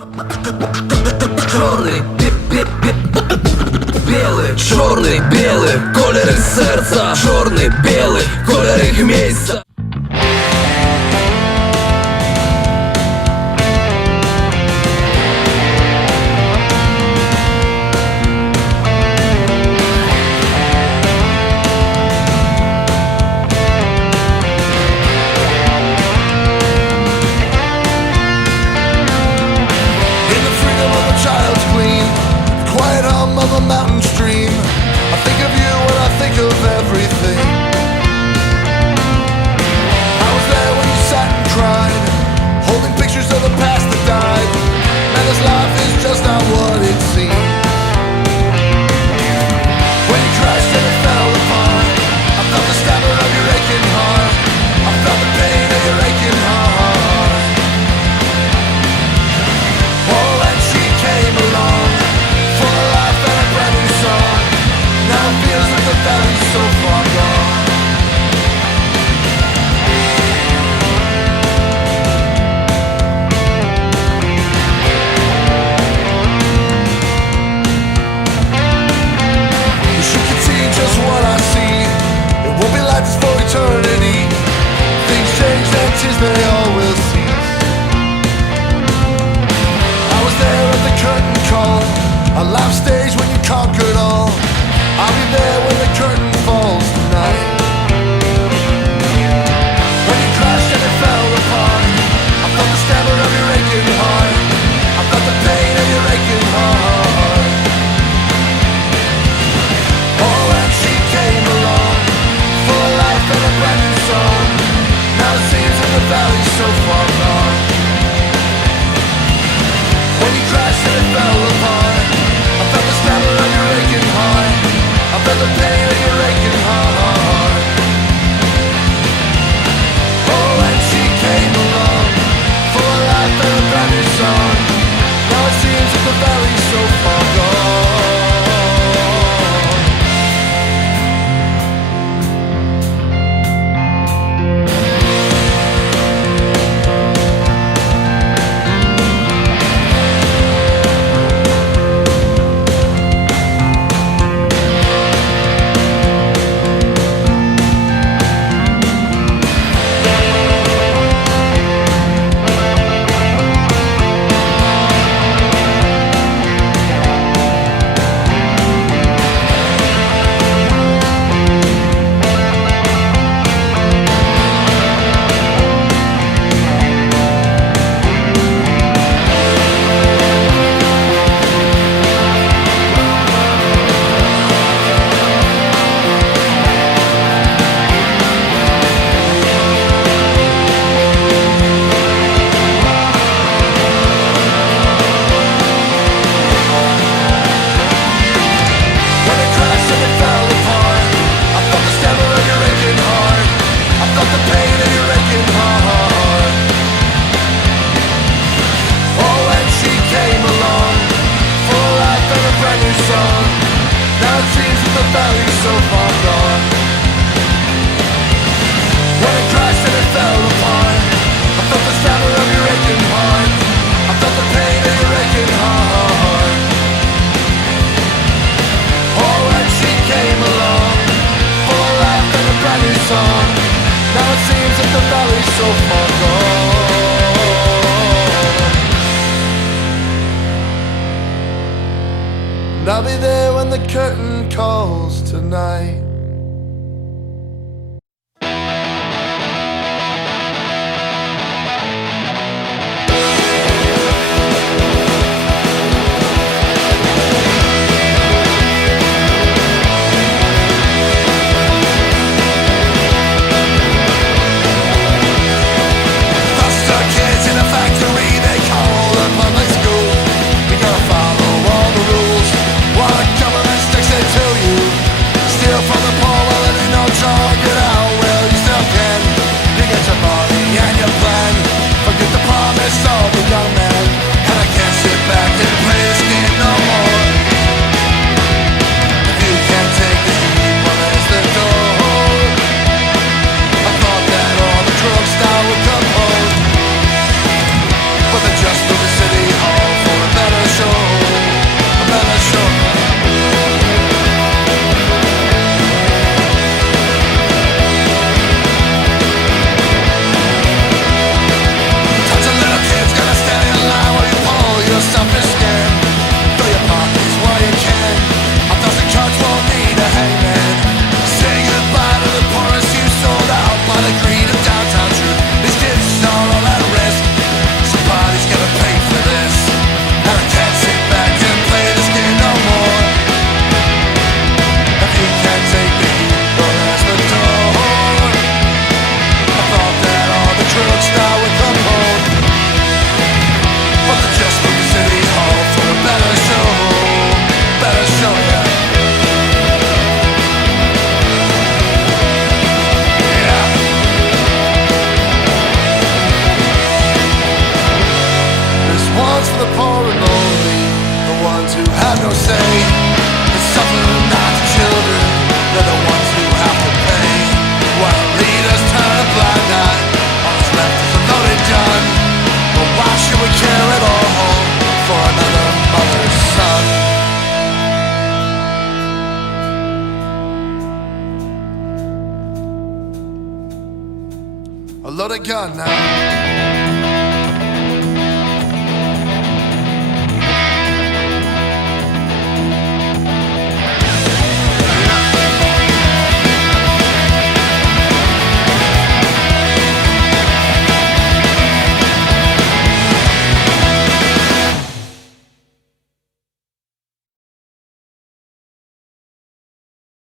Чорний, білий, чорний, білий, кольори серця, чорний, білий, кольори місця. Of a mountain stream, I think of you when I think of everything. I was there when you sat and cried, holding pictures of the past that died. And this life is just not what it seemed. When you crashed and it fell apart, I felt the stammer of your aching heart. I felt the pain of your aching heart. Oh, and she came along, full of life and a brand new song. Now it feels like the valley's so far gone. Wish you could see just what I see. It won't be like this for eternity. Things change and tears they all will cease. I was there at the curtain call, a life stage when you conquered all. I'll be there when the curtain falls tonight. When you crashed and it fell apart, I felt the stammer of your aching heart. I felt the pain of your aching heart. Oh, and she came along, full of life and a brand new song. Now it seems that the valley's so far gone. When you crashed and it fell apart, I felt the stammer of your aching heart. I felt the pain of your aching heart. Oh, and she came along, full of life and a brand new song. Now it seems that the valley's so far gone. I'll be there when the curtain calls tonight. From poor and lonely, the ones who have no say, and suffer not the children, they're the ones who have to pay. While leaders turn a blind eye, all that's left is a loaded gun. But why should we care at all for another mother's son? A loaded gun now.